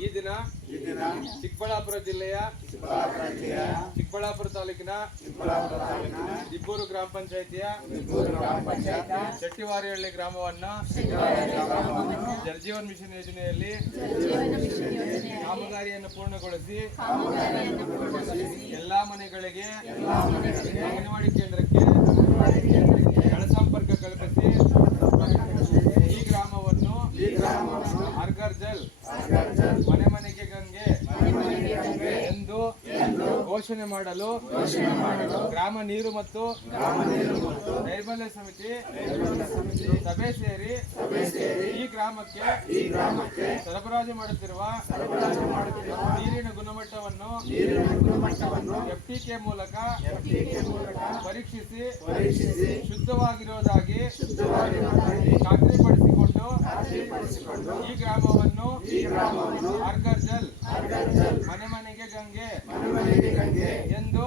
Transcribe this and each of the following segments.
ಈ ದಿನ ಚಿಕ್ಕಬಳ್ಳಾಪುರ ಜಿಲ್ಲೆಯ ಚಿಕ್ಕಬಳ್ಳಾಪುರ ತಾಲೂಕಿನ ದಿಬ್ಬೂರು ಗ್ರಾಮ ಪಂಚಾಯಿತಿಯ ಚಟ್ಟಿವಾರಿಹಳ್ಳಿ ಗ್ರಾಮವನ್ನು ಜಲಜೀವನ್ ಮಿಷನ್ ಯೋಜನೆಯಲ್ಲಿ ಕಾಮಗಾರಿಯನ್ನು ಪೂರ್ಣಗೊಳಿಸಿ ಎಲ್ಲಾ ಮನೆಗಳಿಗೆ ಅಂಗನವಾಡಿ ಕೇಂದ್ರಕ್ಕೆ ಜಲ ಸಂಪರ್ಕ ಕಲ್ಪಿಸಿ ಈ ಗ್ರಾಮವನ್ನು ಹರ್ಘರ್ ಜಲ್ ಮನೆ ಮನೆಗೆ ಗಂಗೆ ಎಂದು ಘೋಷಣೆ ಮಾಡಲು ಗ್ರಾಮ ನೀರು ಮತ್ತು ನೈರ್ಮಲ್ಯ ಸಮಿತಿ ಸಭೆ ಸೇರಿ ಈ ಗ್ರಾಮಕ್ಕೆ ಸರಬರಾಜು ಮಾಡುತ್ತಿರುವ ನೀರಿನ ಗುಣಮಟ್ಟವನ್ನು FTK ಮೂಲಕ ಪರೀಕ್ಷಿಸಿ ಶುದ್ಧವಾಗಿರುವುದಾಗಿ ಖಾತ್ರಿಪಡಿಸಿಕೊಂಡು ಈ ಗ್ರಾಮವನ್ನು ಹರ್ಘರ್ ಜಲ್ ಮನೆ ಮನೆಗೆ ಗಂಗೆ ಎಂದು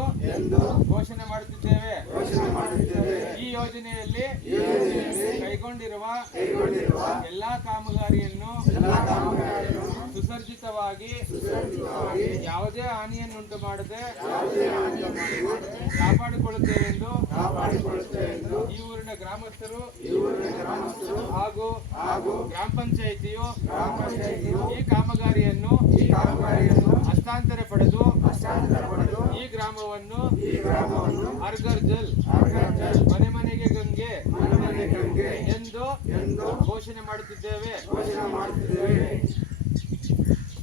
ಘೋಷಣೆ ಮಾಡುತ್ತಿದ್ದೇವೆ. ಈ ಯೋಜನೆಯಲ್ಲಿ ಕೈಗೊಂಡಿರುವ ಎಲ್ಲಾ ಕಾಮಗಾರಿಯನ್ನು ಸುಸರ್ಜಿತವಾಗಿ ಯಾವುದೇ ಹಾನಿಯನ್ನುಂಟು ಮಾಡದೆ ಕಾಪಾಡಿಕೊಳ್ಳುತ್ತೇವೆ ಎಂದು ಈ ಊರಿನ ಗ್ರಾಮಸ್ಥರು ಹಾಗೂ ಗ್ರಾಮ ಪಂಚಾಯಿತಿಯು ಈ ಕಾಮಗಾರಿಯನ್ನು ಹಸ್ತಾಂತರ ಪಡೆದು ಈ ಗ್ರಾಮವನ್ನು ಹರ್ಘರ್ ಜಲ್ ಮನೆ ಮನೆಗೆ ಗಂಗೆ ಎಂದು ಘೋಷಣೆ ಮಾಡುತ್ತಿದ್ದೇವೆ.